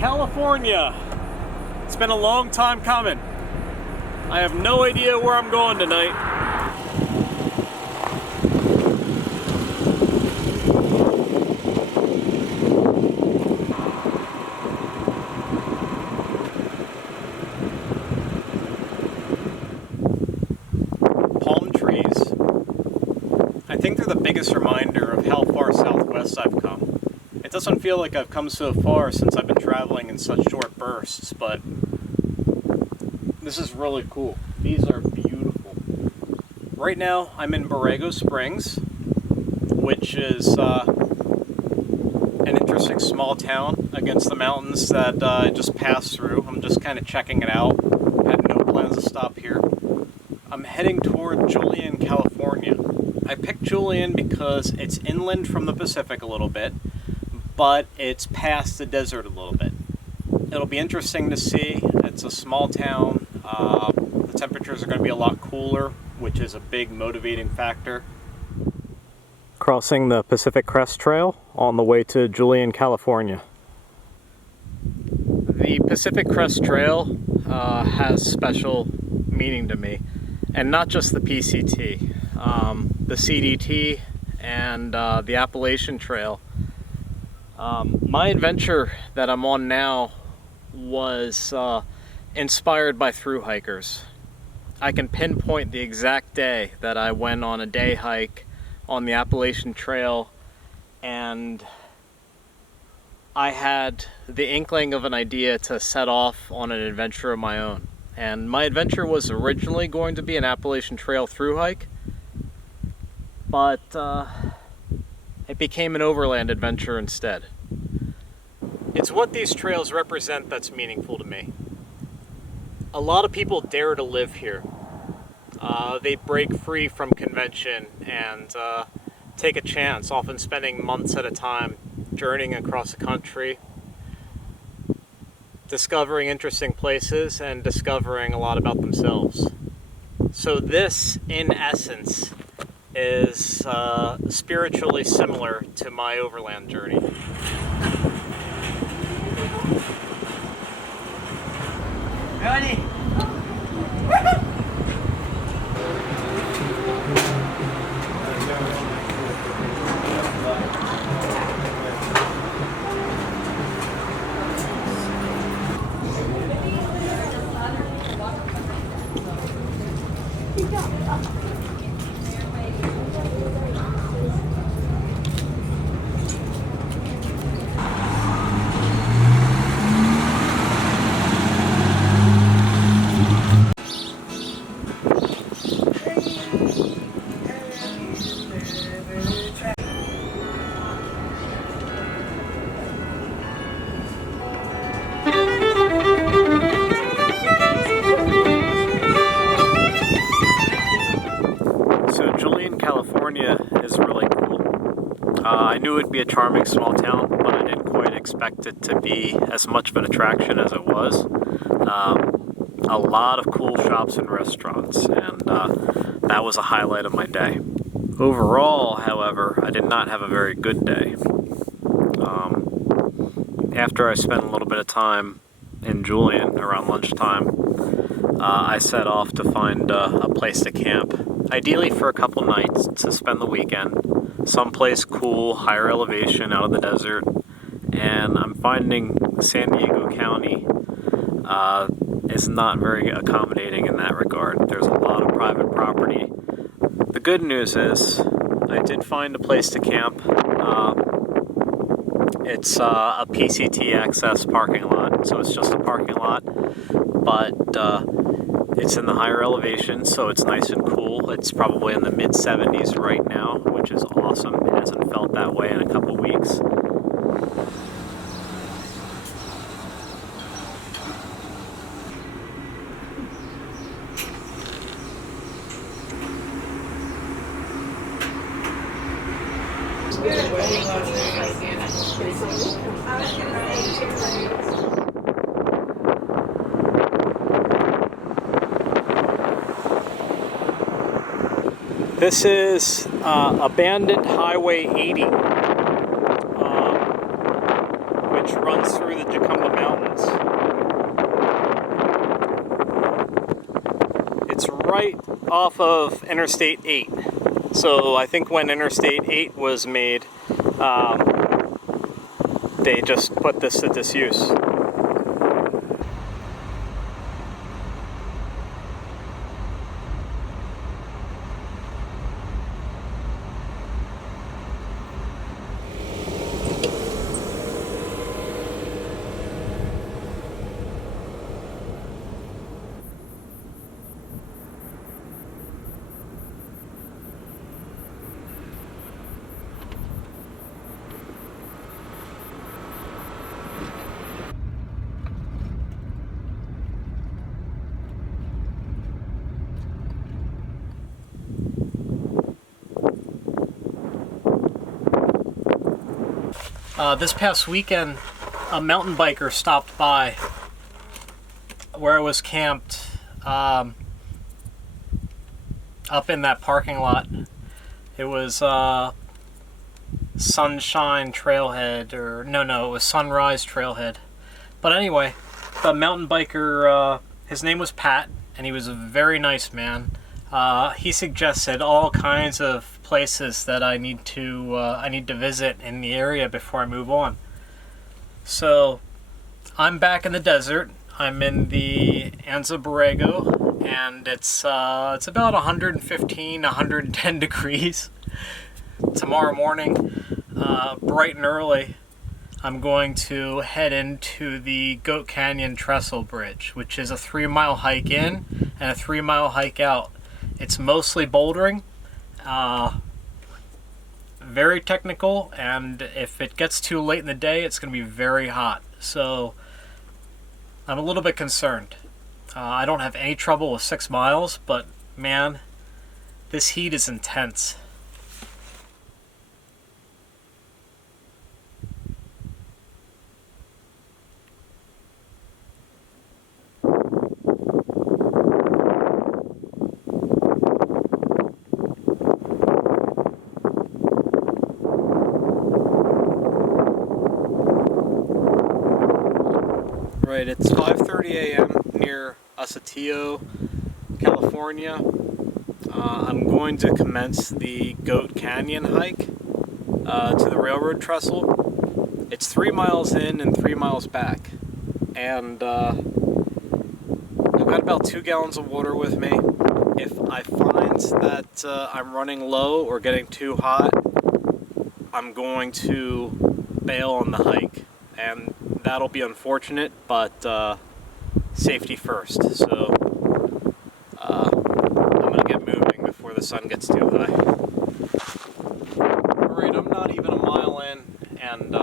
California. It's been a long time coming. I have no idea where I'm going tonight. Palm trees. I think they're the biggest reminder of how far southwest I've come. It doesn't feel like I've come so far since I've been traveling in such short bursts, but this is really cool. These are beautiful. Right now, I'm in Borrego Springs, which is an interesting small town against the mountains that I just passed through. I'm just kind of checking it out. I had no plans to stop here. I'm heading toward Julian, California. I picked Julian because it's inland from the Pacific a little bit, but it's past the desert a little bit. It'll be interesting to see. It's a small town. The temperatures are going to be a lot cooler, which is a big motivating factor. Crossing the Pacific Crest Trail on the way to Julian, California. The Pacific Crest Trail has special meaning to me, and not just the PCT. The CDT and the Appalachian Trail. My adventure that I'm on now was inspired by thru hikers. I can pinpoint the exact day that I went on a day hike on the Appalachian Trail, and I had the inkling of an idea to set off on an adventure of my own. And my adventure was originally going to be an Appalachian Trail thru hike, but it became an overland adventure instead. It's what these trails represent that's meaningful to me. A lot of people dare to live here. They break free from convention and take a chance, often spending months at a time journeying across the country, discovering interesting places and discovering a lot about themselves. So this, in essence, is spiritually similar to my overland journey. Ready? California is really cool. I knew it'd be a charming small town, but I didn't quite expect it to be as much of an attraction as it was. A lot of cool shops and restaurants, and that was a highlight of my day. Overall, however, I did not have a very good day. After I spent a little bit of time in Julian around lunchtime, I set off to find a place to camp, ideally for a couple nights to spend the weekend. Someplace cool, higher elevation, out of the desert, and I'm finding San Diego County is not very accommodating in that regard. There's a lot of private property. The good news is I did find a place to camp. It's a PCT access parking lot, so it's just a parking lot, but it's in the higher elevation, so it's nice and cool. It's probably in the mid-70s right now, which is awesome. It hasn't felt that way in a couple weeks. This is abandoned Highway 80, which runs through the Jacumba Mountains. It's right off of Interstate 8. So I think when Interstate 8 was made, they just put this to disuse. This past weekend, a mountain biker stopped by where I was camped, up in that parking lot. It was Sunshine Trailhead, or no, it was Sunrise Trailhead. But anyway, the mountain biker, his name was Pat, and he was a very nice man. He suggested all kinds of places that I need to visit in the area before I move on. So I'm back in the desert. I'm in the Anza-Borrego, and it's about 115, 110 degrees. Tomorrow morning, bright and early, I'm going to head into the Goat Canyon Trestle Bridge, which is a 3-mile hike in and a 3-mile hike out. It's mostly bouldering, very technical, and if it gets too late in the day, it's going to be very hot. So I'm a little bit concerned. I don't have any trouble with 6 miles, but man, this heat is intense. Right, it's 5:30 a.m. near Asatillo, California. I'm going to commence the Goat Canyon hike to the railroad trestle. It's 3 miles in and 3 miles back, and I've got about 2 gallons of water with me. If I find that I'm running low or getting too hot, I'm going to bail on the hike, and that'll be unfortunate, but safety first. So I'm gonna get moving before the sun gets too high. Alright, I'm not even a mile in, and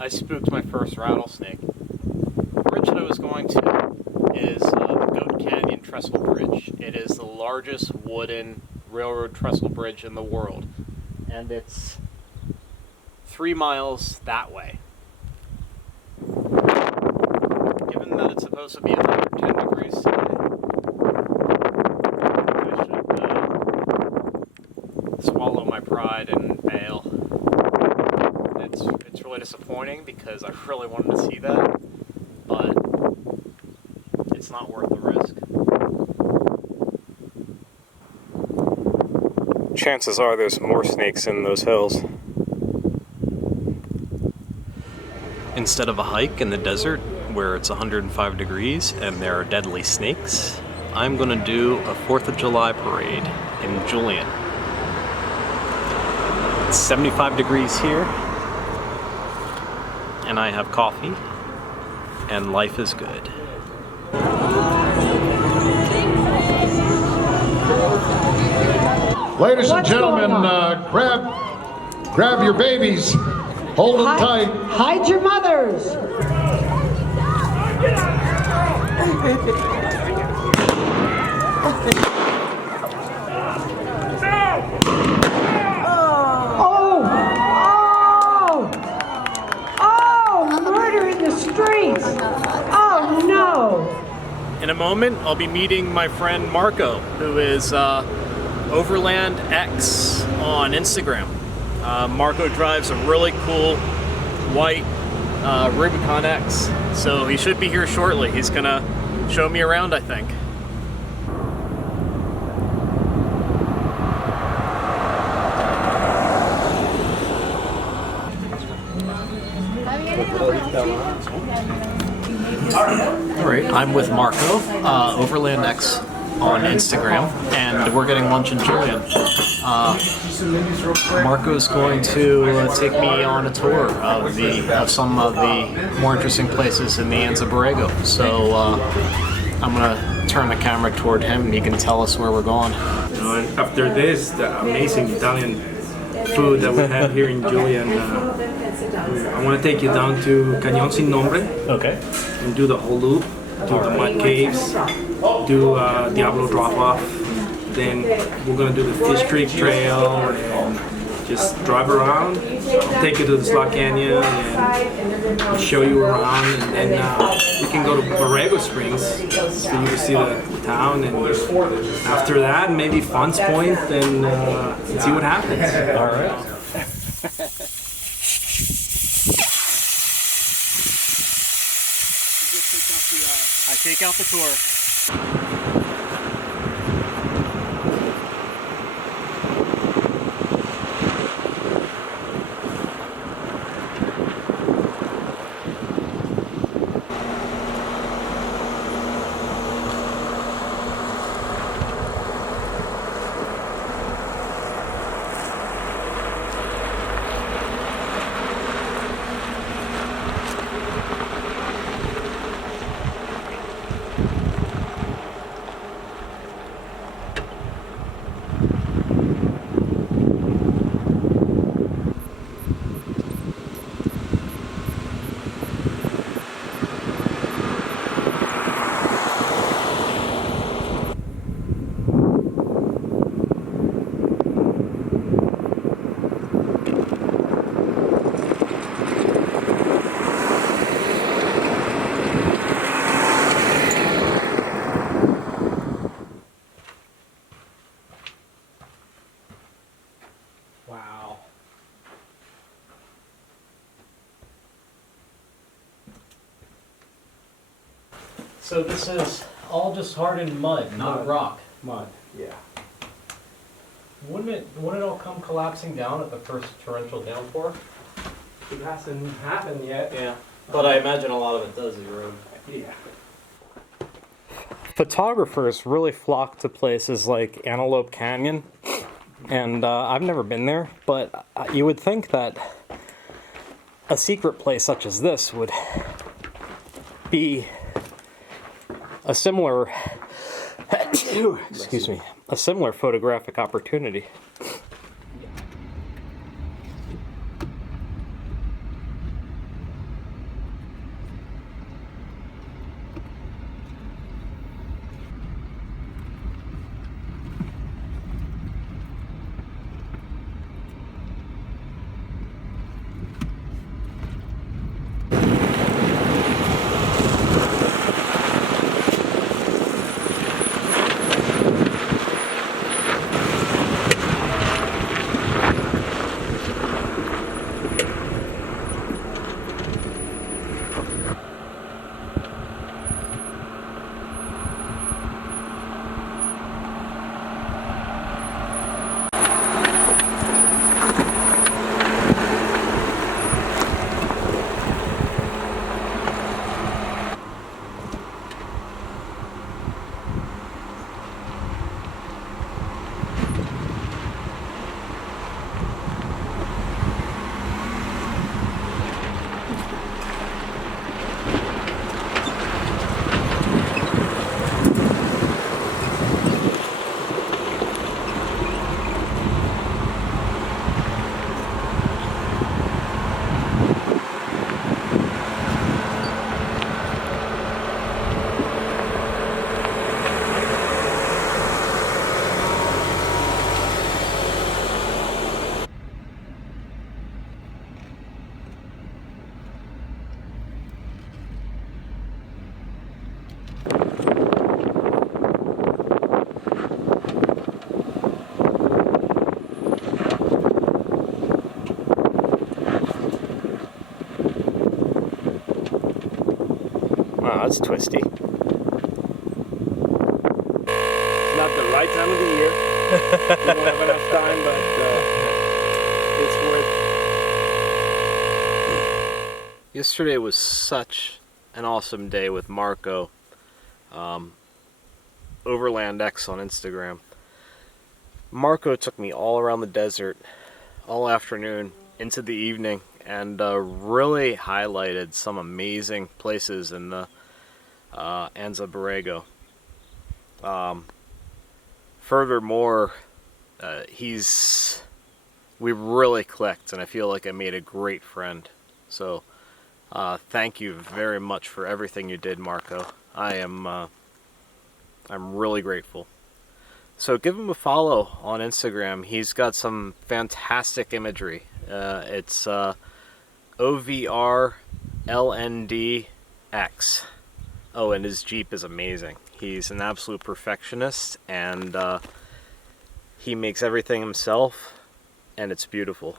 I spooked my first rattlesnake. The bridge that I was going to is the Goat Canyon Trestle Bridge. It is the largest wooden railroad trestle bridge in the world, and it's 3 miles that way. Given that it's supposed to be 110 degrees today, I should swallow my pride and bail. It's really disappointing because I really wanted to see that, but it's not worth the risk. Chances are there's more snakes in those hills. Instead of a hike in the desert where it's 105 degrees and there are deadly snakes, I'm going to do a 4th of July parade in Julian. It's 75 degrees here, and I have coffee, and life is good. Ladies and gentlemen, grab your babies. Hold them tight. Hide your mothers. Oh, murder in the streets. Oh, no. In a moment, I'll be meeting my friend Marco, who is Overland X on Instagram. Marco drives a really cool white Rubicon X. So he should be here shortly. He's gonna show me around, I think. Alright, I'm with Marco, Overland X on Instagram, and we're getting lunch in Julian. Marco's going to take me on a tour of some of the more interesting places in the Anza-Borrego. So I'm gonna turn the camera toward him and he can tell us where we're going. And after this, the amazing Italian food that we have here in Julian, I want to take you down to Cañón Sin Nombre. Okay. And do the whole loop, do the mud caves, do Diablo drop off. Then we're gonna do the Fish Creek Trail and just drive around. I'll take you to the Slot Canyon and show you around, and then we can go to Borrego Springs for you to see the town. And after that, maybe Funds Point and see what happens. All right. I take out the tour. Wow. So this is all just hardened mud, not rock. Mud, yeah. Wouldn't it all come collapsing down at the first torrential downpour? It hasn't happened yet. Yeah. But I imagine a lot of it does erode. Yeah. Photographers really flock to places like Antelope Canyon, and I've never been there, but you would think that a secret place such as this would be a similar excuse me, a similar photographic opportunity. Wow, that's twisty. It's not the right time of the year. We don't have enough time, but it's worth. Yesterday was such an awesome day with Marco. Overland X on Instagram. Marco took me all around the desert, all afternoon, into the evening, and really highlighted some amazing places in the Anza-Borrego. Furthermore, we really clicked, and I feel like I made a great friend. So, thank you very much for everything you did, Marco. I'm really grateful. So give him a follow on Instagram. He's got some fantastic imagery. It's OVRLNDX. Oh, and his Jeep is amazing. He's an absolute perfectionist, and he makes everything himself, and it's beautiful.